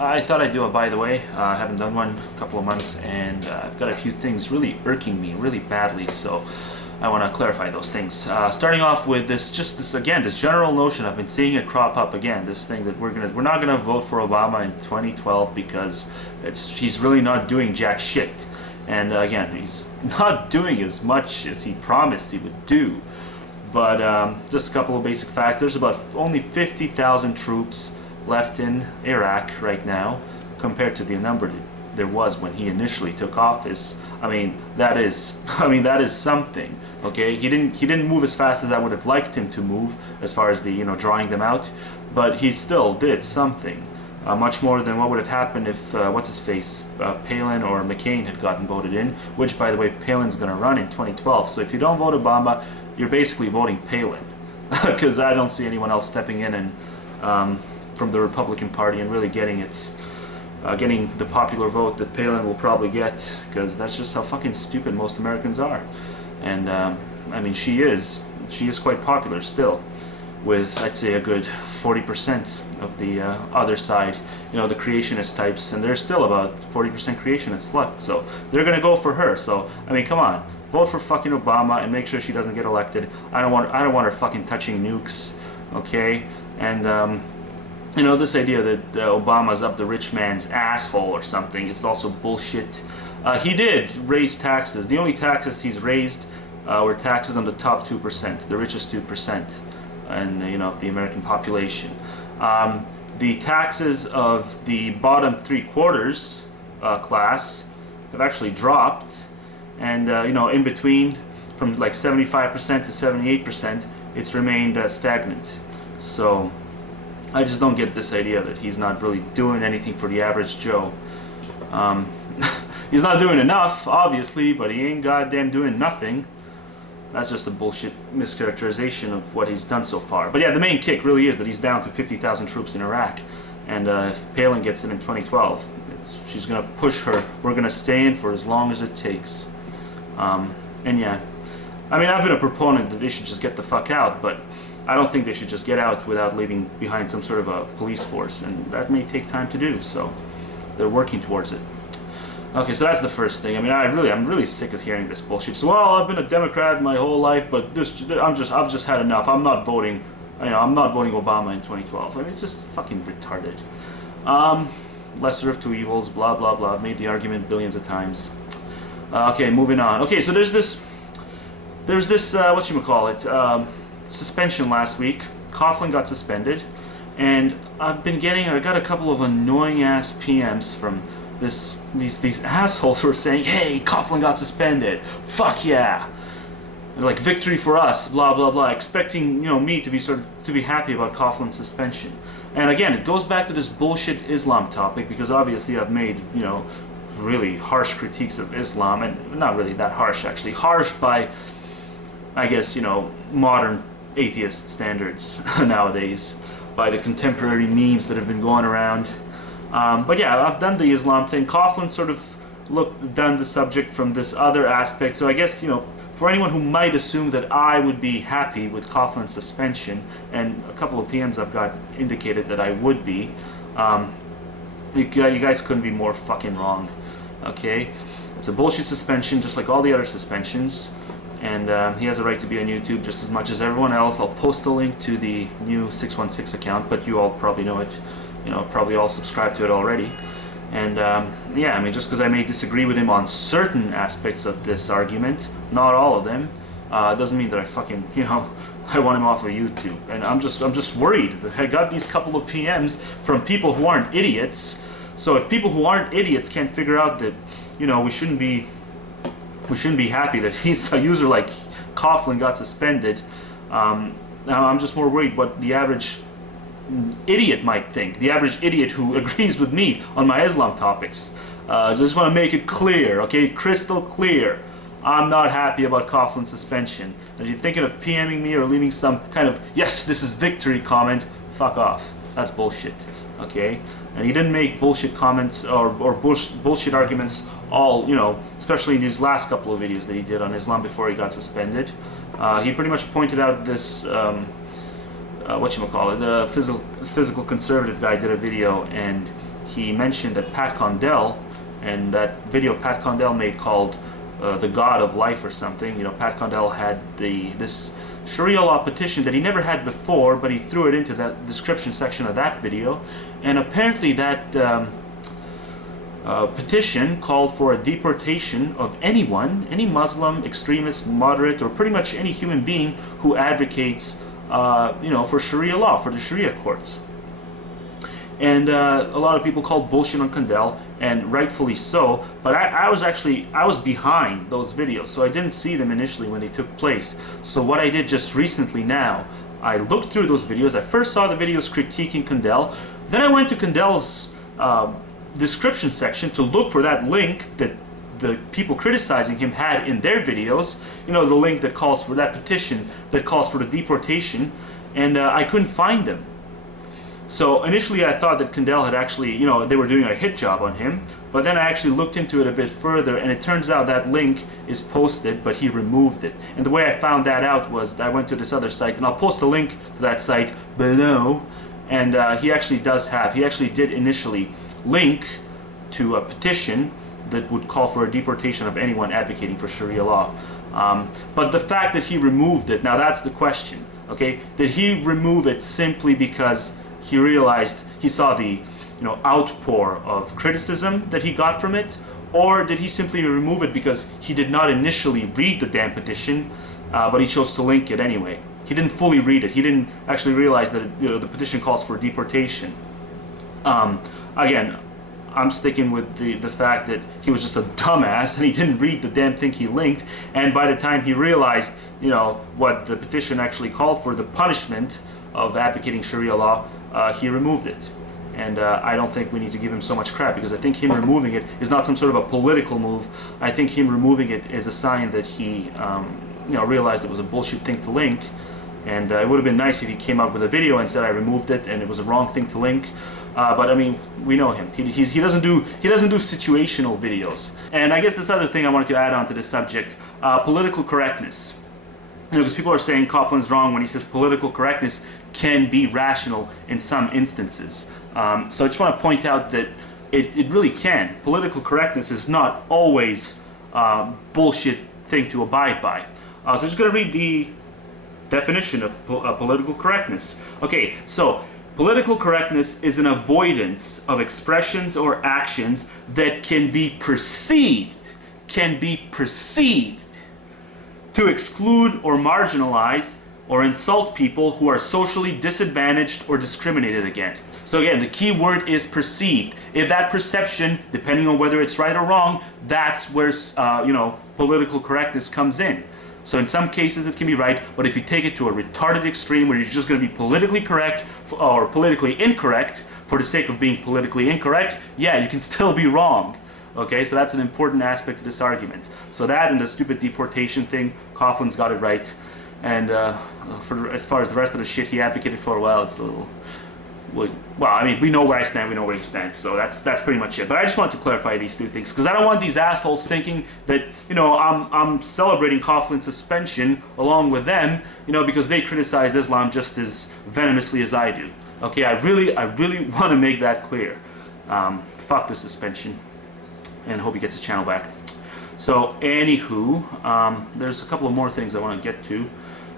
I thought I'd do a by the way. I haven't done one in a couple of months, and I've got a few things really irking me really badly, so I want to clarify those things. Starting off with this general notion. I've been seeing it crop up again. This thing that we're not gonna vote for Obama in 2012 because he's really not doing jack shit, and again, he's not doing as much as he promised he would do. But just a couple of basic facts. There's about only 50,000 troops left in Iraq right now, compared to the number that there was when he initially took office. I mean, that is something. Okay, he didn't move as fast as I would have liked him to move, as far as the drawing them out, but he still did something. Much more than what would have happened if Palin or McCain had gotten voted in. Which, by the way, Palin's going to run in 2012. So if you don't vote Obama, you're basically voting Palin, because I don't see anyone else stepping in and from the Republican Party and really getting the popular vote that Palin will probably get, because that's just how fucking stupid most Americans are. And I mean, she is quite popular still, with I'd say a good 40% of the other side, the creationist types, and there's still about 40% creationists left, so they're gonna go for her. So I mean, come on, vote for fucking Obama and make sure she doesn't get elected. I don't want her fucking touching nukes, okay? And this idea that Obama's up the rich man's asshole or something is also bullshit. He did raise taxes. The only taxes he's raised were taxes on the top 2%, the richest 2%, and of the American population. The taxes of the bottom 3/4 class have actually dropped, and in between, from like 75% to 78%, it's remained stagnant. So I just don't get this idea that he's not really doing anything for the average Joe. He's not doing enough, obviously, but he ain't goddamn doing nothing. That's just a bullshit mischaracterization of what he's done so far. But yeah, the main kick really is that he's down to 50,000 troops in Iraq. And if Palin gets in 2012, she's going to push her. We're going to stay in for as long as it takes. And yeah, I mean, I've been a proponent that they should just get the fuck out, but I don't think they should just get out without leaving behind some sort of a police force, and that may take time to do, so they're working towards it. Okay, so that's the first thing. I mean, I'm really sick of hearing this bullshit. So, well, I've been a Democrat my whole life, but I've just had enough. I'm not voting. I'm not voting Obama in 2012. I mean, it's just fucking retarded. Lesser of two evils. Blah blah blah. I've made the argument billions of times. Okay, moving on. Okay, so there's this whatchamacallit, suspension last week. Coughlin got suspended, and I got a couple of annoying ass PMs from these assholes who are saying, hey, Coughlin got suspended, fuck yeah, and like victory for us, blah blah blah, expecting me to be happy about Coughlin's suspension. And again, it goes back to this bullshit Islam topic, because obviously I've made really harsh critiques of Islam, and not really that harsh actually, harsh by I guess modern atheist standards nowadays, by the contemporary memes that have been going around. But yeah, I've done the Islam thing. Coughlin sort of done the subject from this other aspect. So I guess, for anyone who might assume that I would be happy with Coughlin's suspension, and a couple of PMs I've got indicated that I would be, you guys couldn't be more fucking wrong. Okay? It's a bullshit suspension, just like all the other suspensions. And he has a right to be on YouTube just as much as everyone else. I'll post a link to the new 616 account, but you all probably know it. Probably all subscribe to it already. And yeah, I mean, just because I may disagree with him on certain aspects of this argument, not all of them, doesn't mean that I fucking, I want him off of YouTube. And I'm just worried that I got these couple of PMs from people who aren't idiots. So if people who aren't idiots can't figure out that, we shouldn't be happy that a user like Coughlin got suspended, I'm just more worried what the average idiot might think, the average idiot who agrees with me on my Islam topics. I just want to make it clear, okay, crystal clear. I'm not happy about Coughlin's suspension. If you're thinking of PMing me or leaving some kind of, yes, this is victory comment, fuck off. That's bullshit, okay? And he didn't make bullshit comments or bullshit arguments all, especially in these last couple of videos that he did on Islam before he got suspended. He pretty much pointed out this, the physical conservative guy did a video, and he mentioned that Pat Condell, and that video Pat Condell made called The God of Life or something. You know, Pat Condell had this Sharia law petition that he never had before, but he threw it into that description section of that video. And apparently that petition called for a deportation of anyone, any Muslim, extremist, moderate, or pretty much any human being who advocates, for Sharia law, for the Sharia courts. And a lot of people called bullshit on Condell, and rightfully so. But I was behind those videos, so I didn't see them initially when they took place. So what I did just recently now, I looked through those videos. I first saw the videos critiquing Condell. Then I went to Condell's description section to look for that link that the people criticizing him had in their videos. You know, the link that calls for that petition, that calls for the deportation. And I couldn't find them. So initially I thought that Condell had actually, they were doing a hit job on him, but then I actually looked into it a bit further, and it turns out that link is posted, but he removed it. And the way I found that out was I went to this other site, and I'll post a link to that site below, and he actually did initially link to a petition that would call for a deportation of anyone advocating for Sharia law. But the fact that he removed it, now that's the question, okay? Did he remove it simply because he realized, he saw the outpour of criticism that he got from it, or did he simply remove it because he did not initially read the damn petition, but he chose to link it anyway? He didn't fully read it. He didn't actually realize that the petition calls for deportation. Again, I'm sticking with the fact that he was just a dumbass and he didn't read the damn thing he linked, and by the time he realized what the petition actually called for, the punishment of advocating Sharia law, he removed it. And I don't think we need to give him so much crap, because I think him removing it is not some sort of a political move. I think him removing it is a sign that he realized it was a bullshit thing to link. And it would have been nice if he came out with a video and said I removed it and it was a wrong thing to link. But I mean, we know him. He doesn't do situational videos. And I guess this other thing I wanted to add on to this subject, political correctness. Because people are saying Coughlin's wrong when he says political correctness can be rational in some instances. So I just want to point out that it really can. Political correctness is not always a bullshit thing to abide by. So I'm just going to read the definition of political correctness. Okay, so political correctness is an avoidance of expressions or actions that can be perceived to exclude or marginalize or insult people who are socially disadvantaged or discriminated against. So again, the key word is perceived. If that perception, depending on whether it's right or wrong, that's where political correctness comes in. So in some cases it can be right, but if you take it to a retarded extreme where you're just going to be politically correct or politically incorrect for the sake of being politically incorrect, yeah, you can still be wrong. Okay, so that's an important aspect of this argument. So that and the stupid deportation thing, Coughlin's got it right. And as far as the rest of the shit he advocated for, well, it's a little... Well, I mean, we know where I stand, we know where he stands, so that's pretty much it. But I just wanted to clarify these two things, because I don't want these assholes thinking that, I'm celebrating Coughlin's suspension along with them, because they criticize Islam just as venomously as I do. Okay, I really want to make that clear. Fuck the suspension, and hope he gets his channel back. So, anywho, there's a couple of more things I want to get to.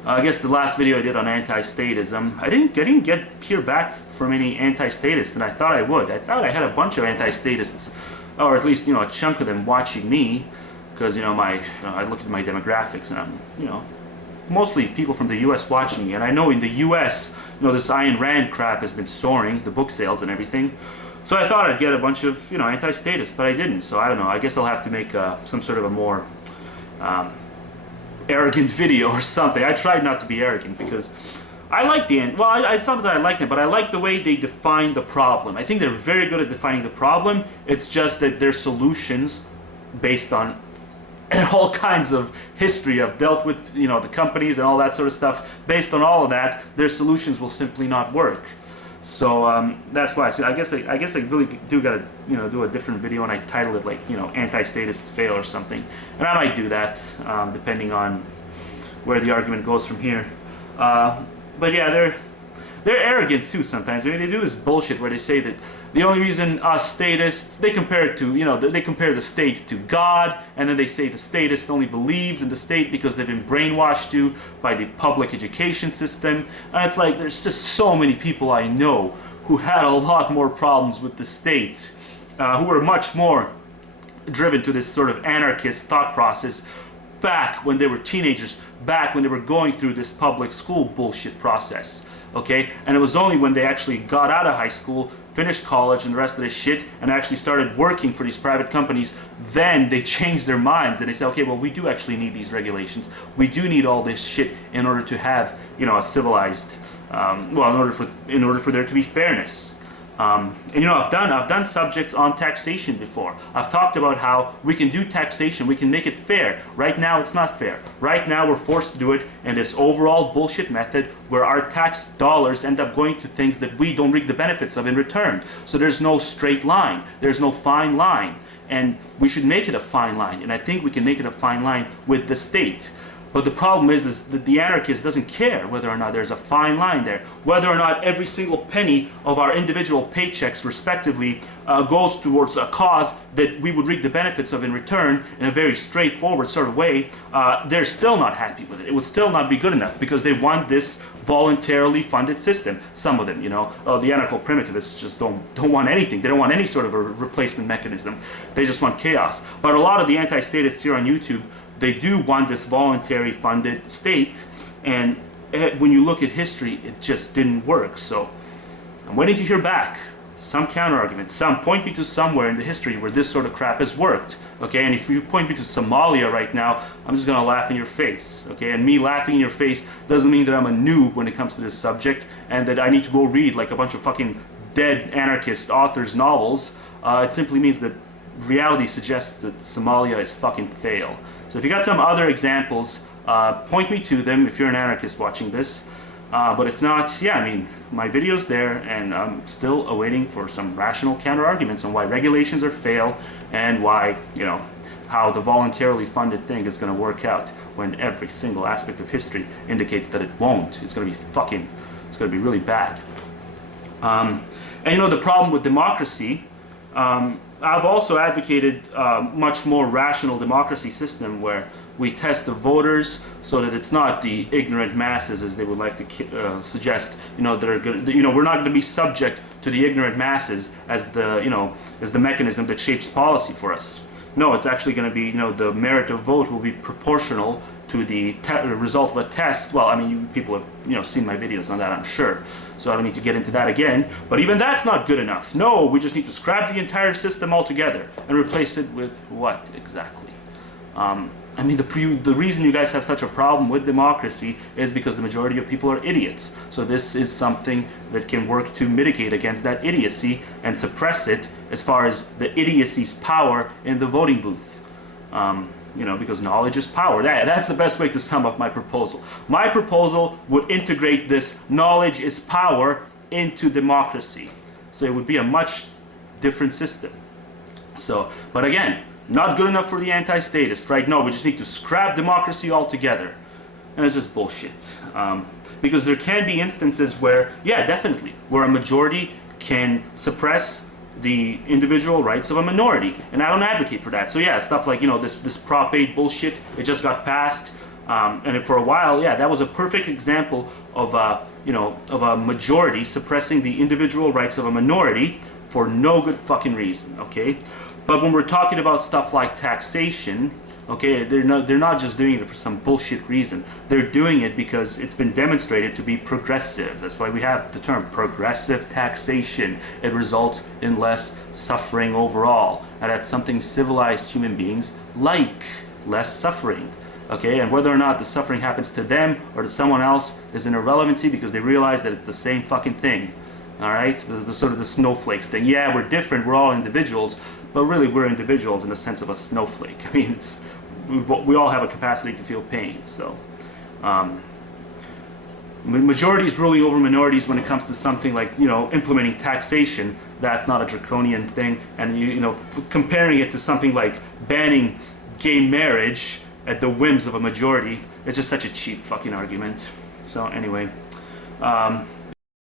I guess the last video I did on anti-statism, I didn't hear back from any anti-statists, and I thought I would. I thought I had a bunch of anti-statists, or at least a chunk of them watching me, because I look at my demographics, and I'm mostly people from the U.S. watching me, and I know in the U.S. this Ayn Rand crap has been soaring, the book sales and everything. So I thought I'd get a bunch of anti-statists, but I didn't. So I don't know. I guess I'll have to make some sort of a more arrogant video or something. I tried not to be arrogant because I like it's not that I like them, but I like the way they define the problem. I think they're very good at defining the problem. It's just that their solutions, based on all kinds of history I've dealt with, the companies and all that sort of stuff, based on all of that, their solutions will simply not work. So that's why. So I guess I really do gotta do a different video, and I title it like anti-statists fail or something, and I might do that depending on where the argument goes from here. But yeah, they're arrogant too sometimes. I mean, they do this bullshit where they say that the only reason us statists, they compare it to, they compare the state to God, and then they say the statist only believes in the state because they've been brainwashed to by the public education system. And it's like, there's just so many people I know who had a lot more problems with the state, who were much more driven to this sort of anarchist thought process back when they were teenagers, back when they were going through this public school bullshit process, okay? And it was only when they actually got out of high school, finished college and the rest of this shit, and actually started working for these private companies, then they changed their minds and they said, okay, well, we do actually need these regulations. We do need all this shit in order to have, a civilized, in order for there to be fairness. And I've done subjects on taxation before. I've talked about how we can do taxation, we can make it fair. Right now it's not fair. Right now we're forced to do it in this overall bullshit method where our tax dollars end up going to things that we don't reap the benefits of in return. So there's no straight line, there's no fine line. And we should make it a fine line, and I think we can make it a fine line with the state. But the problem is that the anarchist doesn't care whether or not there's a fine line there, whether or not every single penny of our individual paychecks, respectively, goes towards a cause that we would reap the benefits of in return in a very straightforward sort of way. They're still not happy with it. It would still not be good enough because they want this voluntarily funded system. Some of them, the anarcho-primitivists just don't want anything. They don't want any sort of a replacement mechanism. They just want chaos. But a lot of the anti-statists here on YouTube, they do want this voluntary funded state, and when you look at history, it just didn't work. So I'm waiting to hear back some counter-argument. Point me to somewhere in the history where this sort of crap has worked, okay? And if you point me to Somalia right now, I'm just gonna laugh in your face, okay? And me laughing in your face doesn't mean that I'm a noob when it comes to this subject and that I need to go read like a bunch of fucking dead anarchist authors' novels. It simply means that reality suggests that Somalia is fucking fail. So if you got some other examples, point me to them if you're an anarchist watching this. But if not, my video's there, and I'm still awaiting for some rational counter-arguments on why regulations are fail and why, how the voluntarily funded thing is going to work out when every single aspect of history indicates that it won't. It's going to be really bad. And the problem with democracy, I've also advocated a much more rational democracy system where we test the voters so that it's not the ignorant masses, as they would like to suggest, that are good. We're not going to be subject to the ignorant masses as the mechanism that shapes policy for us. No, it's actually going to be, the merit of vote will be proportional to the result of a test. Well, you people have, seen my videos on that, I'm sure. So I don't need to get into that again. But even that's not good enough. No, we just need to scrap the entire system altogether and replace it with what exactly? The reason you guys have such a problem with democracy is because the majority of people are idiots. So this is something that can work to mitigate against that idiocy and suppress it as far as the idiocy's power in the voting booth. Because knowledge is power. That's the best way to sum up my proposal. My proposal would integrate this knowledge is power into democracy. So it would be a much different system. But again, not good enough for the anti-statist, right? No, we just need to scrap democracy altogether. And it's just bullshit. Because there can be instances where, definitely, where a majority can suppress the individual rights of a minority, and I don't advocate for that. So stuff like this Prop 8 bullshit, it just got passed, and for a while, that was a perfect example of a majority suppressing the individual rights of a minority for no good fucking reason, okay? But when we're talking about stuff like taxation, okay, they're not just doing it for some bullshit reason. They're doing it because it's been demonstrated to be progressive. That's why we have the term progressive taxation. It results in less suffering overall. And that's something civilized human beings like, less suffering. Okay, and whether or not the suffering happens to them or to someone else is an irrelevancy because they realize that it's the same fucking thing. Alright, the sort of the snowflakes thing. Yeah, we're different, we're all individuals, but really we're individuals in the sense of a snowflake. We all have a capacity to feel pain. So majorities ruling over minorities when it comes to something like implementing taxation, that's not a draconian thing. And comparing it to something like banning gay marriage at the whims of a majority, it's just such a cheap fucking argument. So anyway,